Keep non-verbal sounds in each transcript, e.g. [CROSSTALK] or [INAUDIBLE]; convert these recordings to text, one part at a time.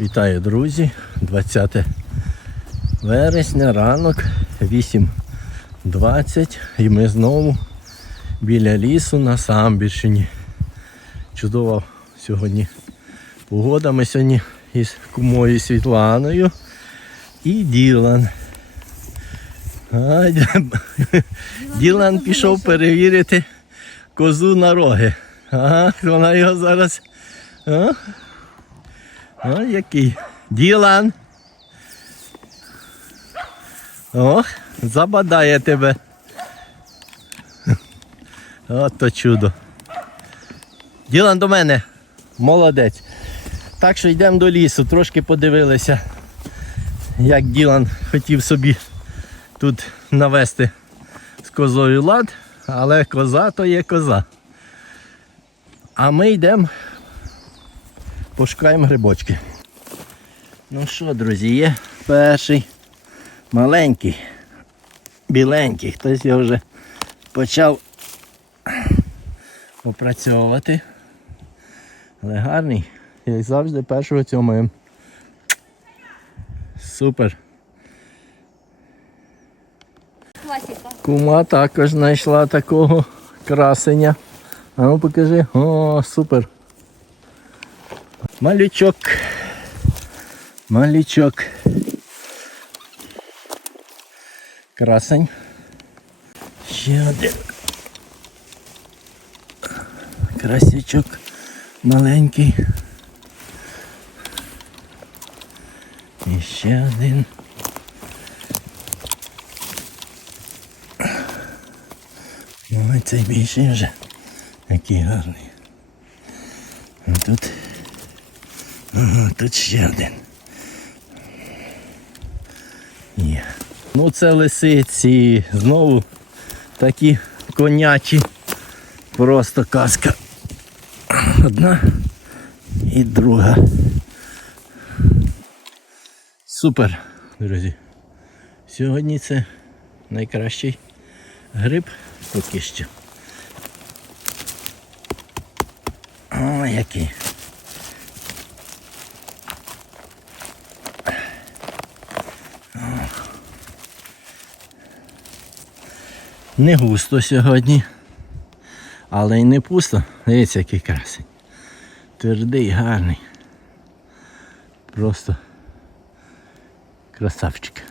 Вітаю, друзі! 20 вересня, ранок, 8.20 і ми знову біля лісу на Самбірщині. Чудова сьогодні погода. Ми сьогодні із кумою Світланою і Ділан. А, Ді- Ділан пішов перевірити козу на роги. Ага, вона його зараз. А? О, який. Ділан. Ох, забадає тебе. От то чудо. Ділан до мене. Молодець. Так що йдемо до лісу, трошки подивилися, як Ділан хотів собі тут навести з козою лад, але коза то є коза. А ми йдемо пошукаємо грибочки. Ну що, друзі, є перший маленький, біленький. Хтось його вже почав опрацьовувати. Але гарний, як завжди, першого цьому. Супер. Класіка. Кума також знайшла такого красення. А ну покажи. О, супер. Малючок. Малючок. Красень. Ще один. Красячок маленький. І ще один. Ну, цей більший вже. Який гарний. Тут. Тут ще один. Є. Ну це лисиці. Знову такі конячі. Просто казка. Одна і друга. Супер, друзі. Сьогодні це найкращий гриб поки що. О, який. Не густо сьогодні, але й не пусто. Дивіться, який красень. Твердий, гарний. Просто красавчик.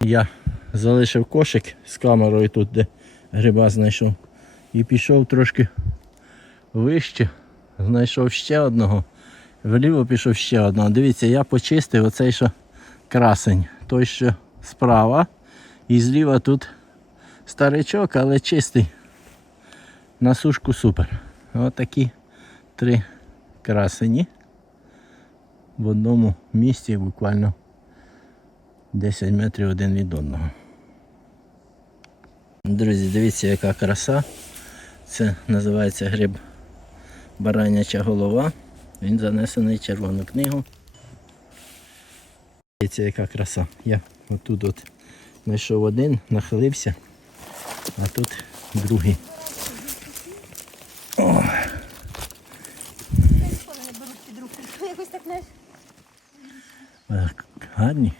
Я залишив кошик з камерою тут, де гриба знайшов. І пішов трошки вище. Знайшов ще одного. Вліво пішов ще одного. Дивіться, я почистив оцей що красень. Той, що справа. І зліва тут старичок, але чистий. На сушку супер. Отакі три красені. В одному місці буквально 10 метрів один від одного. Друзі, дивіться, яка краса. Це називається гриб бараняча голова. Він занесений в червону книгу. Дивіться, яка краса. Я отут от знайшов один, нахилився, а тут другий. О, гарні.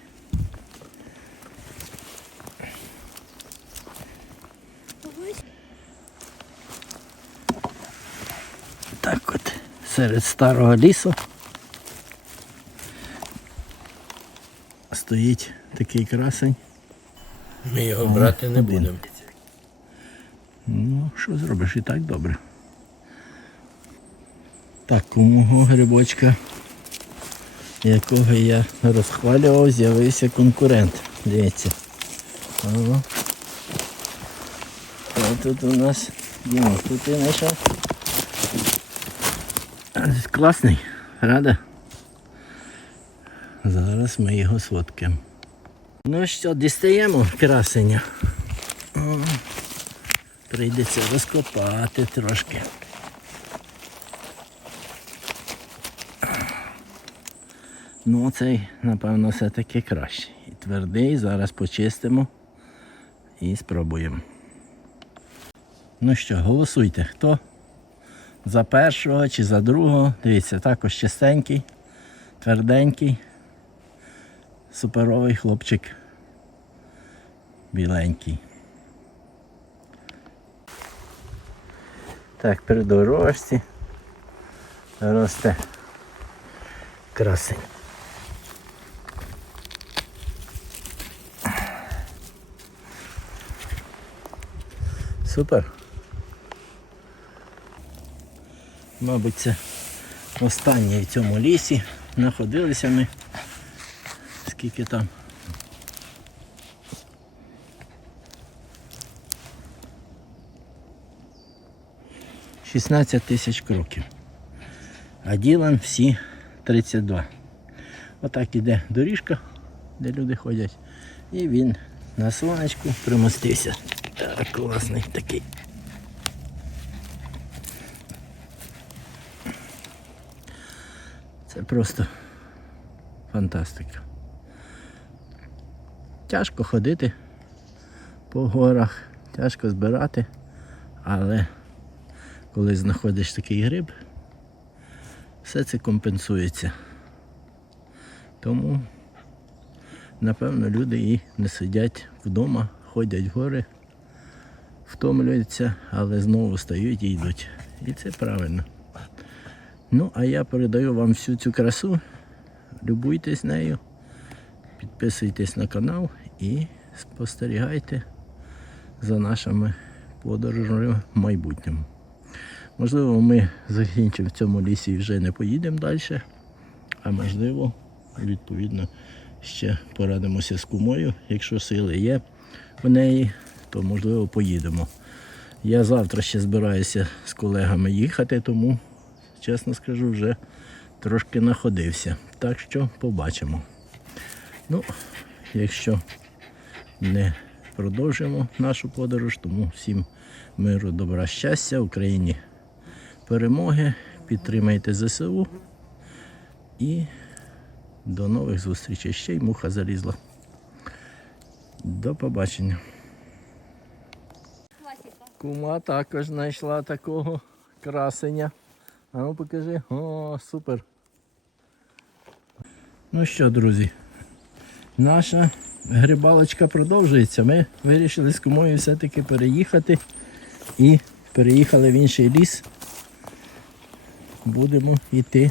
Так от, серед старого лісу стоїть такий красень. Ми його брати не будемо. Ну, що зробиш, і так добре. Так, у мого грибочка, якого я розхвалював, з'явився конкурент. Дивіться. Ага. А тут у нас Діма, тут ти знайшов. Класний, рада. Зараз ми його сфоткаємо. Ну що, дістаємо красення. Прийдеться розкопати трошки. Ну, цей, напевно, все-таки кращий. Твердий, зараз почистимо і спробуємо. Ну що, голосуйте, хто за першого чи за другого. Дивіться, також чистенький. Тверденький, суперовий хлопчик. Біленький. Так, при дорожці росте красень. Супер. Мабуть, це останнє в цьому лісі. Находилися ми. Скільки там? Шістнадцять тисяч кроків. А ділан всі 32. Отак іде доріжка, де люди ходять. І він на сонечку примостився. Так, класний такий. Це просто фантастика. Тяжко ходити по горах, тяжко збирати, але коли знаходиш такий гриб, все це компенсується. Тому, напевно, люди і не сидять вдома, ходять в гори, втомлюються, але знову стають і йдуть. І це правильно. Ну, а я передаю вам всю цю красу. Любуйтесь нею, підписуйтесь на канал і спостерігайте за нашими подорожами в майбутньому. Можливо, ми закінчимо в цьому лісі і вже не поїдемо далі, а можливо, відповідно, ще порадимося з кумою. Якщо сили є в неї, то можливо поїдемо. Я завтра ще збираюся з колегами їхати, тому, чесно скажу, вже трошки находився. Так що побачимо. Ну, якщо не продовжимо нашу подорож, тому всім миру, добра, щастя, Україні перемоги, підтримайте ЗСУ і до нових зустрічей. Ще й муха залізла. До побачення. Кума також знайшла такого красення. А ну покажи. О, супер. Ну що, друзі, наша грибалочка продовжується. Ми вирішили з кумою все-таки переїхати і переїхали в інший ліс. Будемо йти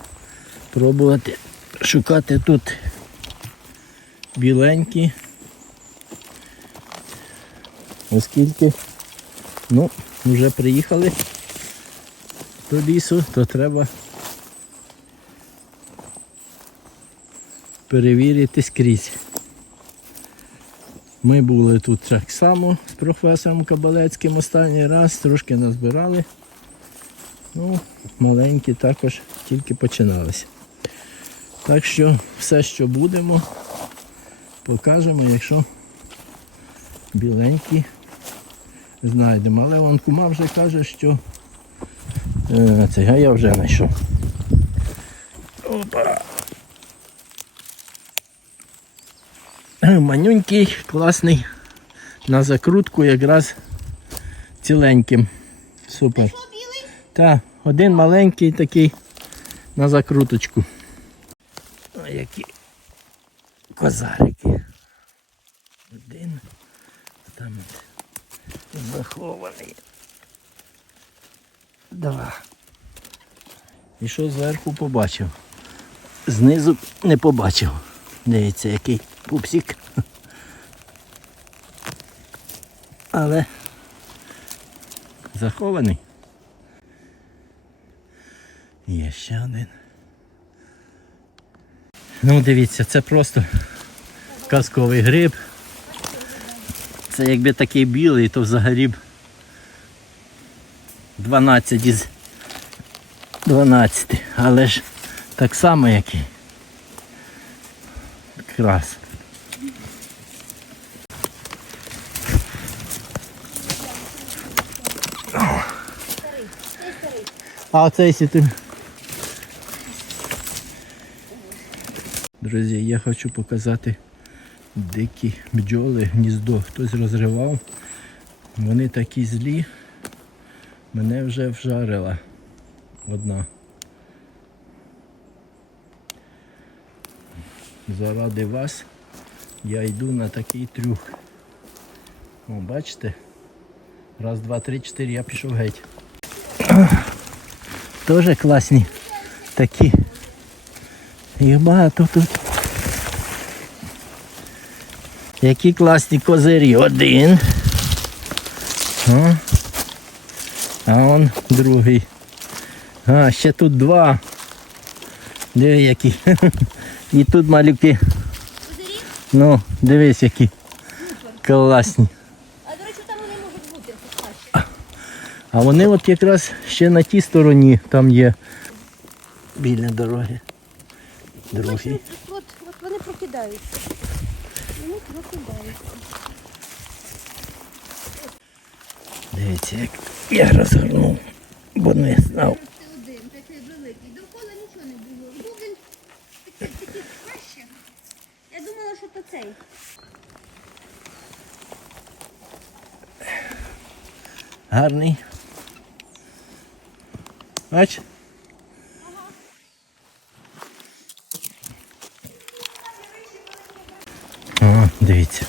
пробувати шукати тут біленькі. Оскільки Ну, вже приїхали до лісу, то треба перевірити скрізь. Ми були тут так само з професором Кабалецьким останній раз, трошки назбирали. Ну, маленькі також тільки починалися. Так що все, що будемо, покажемо, якщо біленькі знайдемо. Але вон кума вже каже, що е, цей а я вже знайшов. Опа. Манюнький, класний. На закрутку якраз ціленьким. Супер. білий? Один маленький такий на закруточку. О, які козарики. Один. Там захований. Два. І що зверху побачив? Знизу не побачив. Дивіться, який пупсик. Але захований. Ще один. Ну, дивіться, це просто казковий гриб. Це якби такий білий, то взагалі б 12 із 12. Але ж так само як і крас. А оцей сіти. Друзі, я хочу показати дикі бджоли, гніздо. Хтось розривав. Вони такі злі. Мене вже вжарила одна. заради вас я йду на такий трюк. О, бачите? Раз, два, три, чотири, я пішов геть. Теж класні такі. Їх багато тут. Які класні козирі. Один. О. А он другий. А, ще тут два. Диви які. [LAUGHS] І тут малюки. Ну, дивись які. Класні. А до речі, там вони можуть бути. А вони от якраз ще на тій стороні там є. Біля дороги. Другий. От, от вони прокидаються. Вони прокидаються. Дивіться, як я розгорнув, бо не знав. Це один, такий великий. Довкола нічого не було. Був він такий, такий краще. Я думала, що то цей. Гарний. Бач? Дивіться.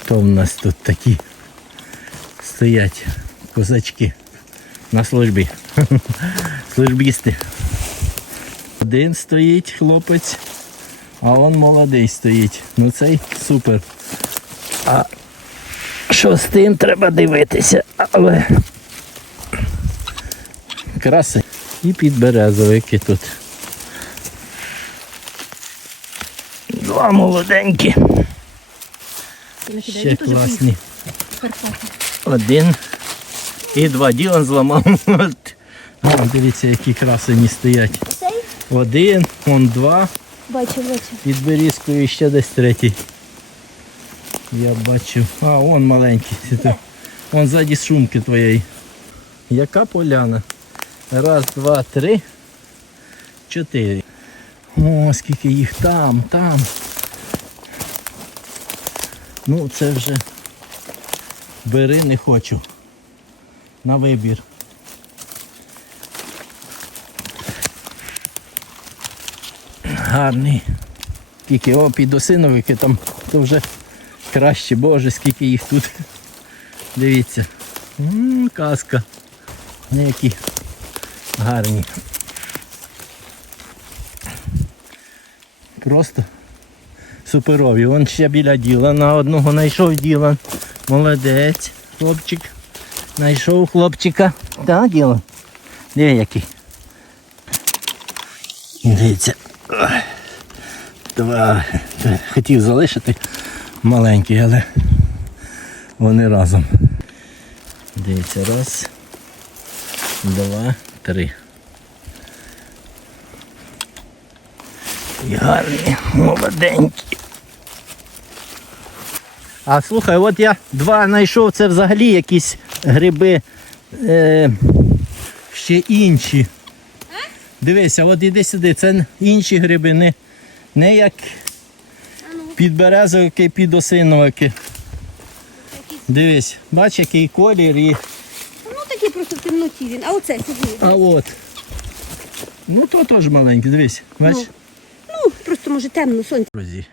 Хто в нас тут такі стоять козачки на службі. [LAUGHS] Службісти. Один стоїть хлопець, а он молодий стоїть. Ну цей супер. А що з тим треба дивитися, але краси і підберезовики тут. Два молоденькі. Ще класні. Один і два діло зламав. О, дивіться, які красені стоять. Один, он два, Бачу, бачу. під берізкою і ще десь третій. Я бачив. А, он маленький. Вон ззаді шумки твоєї. Яка поляна? Раз, два, три, чотири. О, скільки їх там, там. Ну, це вже бери не хочу. На вибір. Гарний. Скільки, о, підосиновики там, то вже краще, боже, скільки їх тут. Дивіться. М, казка. Ну, Які гарні. Просто суперові. Вон ще біля діла. На одного знайшов діла. Молодець. Хлопчик. Знайшов хлопчика. Так, діло. Диви який. Дивіться. Два. Хотів залишити маленький, але вони разом. Дивіться, раз, два, три. І гарні, молоденькі. А слухай, от я два знайшов, це взагалі якісь гриби е, ще інші. Дивися, от іди сюди, це інші гриби, не, не як підберезовики, підосиновики. Дивись, бач, який колір і. Ну такий просто в темноті він. А оце сидить. А от. Ну то теж маленький, дивись. Бач. Ну. Просто може темно сонце. Друзі,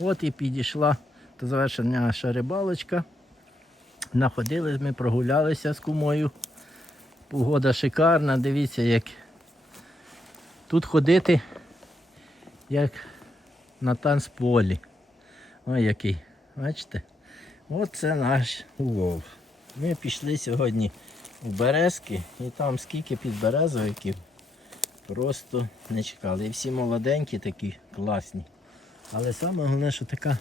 от і підійшла до завершення наша рибалочка. Находили ми, прогулялися з кумою. Погода шикарна, дивіться, як тут ходити, як на танцполі. Ой який. Бачите? Оце наш улов. Ми пішли сьогодні у Березки і там скільки підберезовиків просто не чекали. І всі молоденькі такі, класні. Але саме головне, що така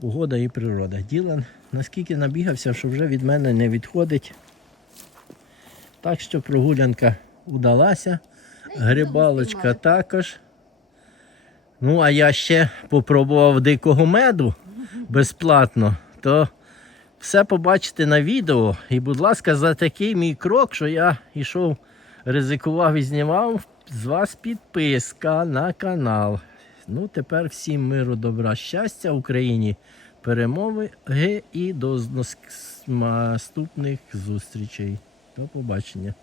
погода і природа. Ділан наскільки набігався, що вже від мене не відходить. Так що прогулянка удалася. Грибалочка також. Ну, а я ще попробував дикого меду безплатно, то все побачите на відео. І, будь ласка, за такий мій крок, що я йшов, ризикував і знімав, з вас підписка на канал. Ну, тепер всім миру, добра, щастя Україні, перемоги і до наступних зустрічей. До побачення.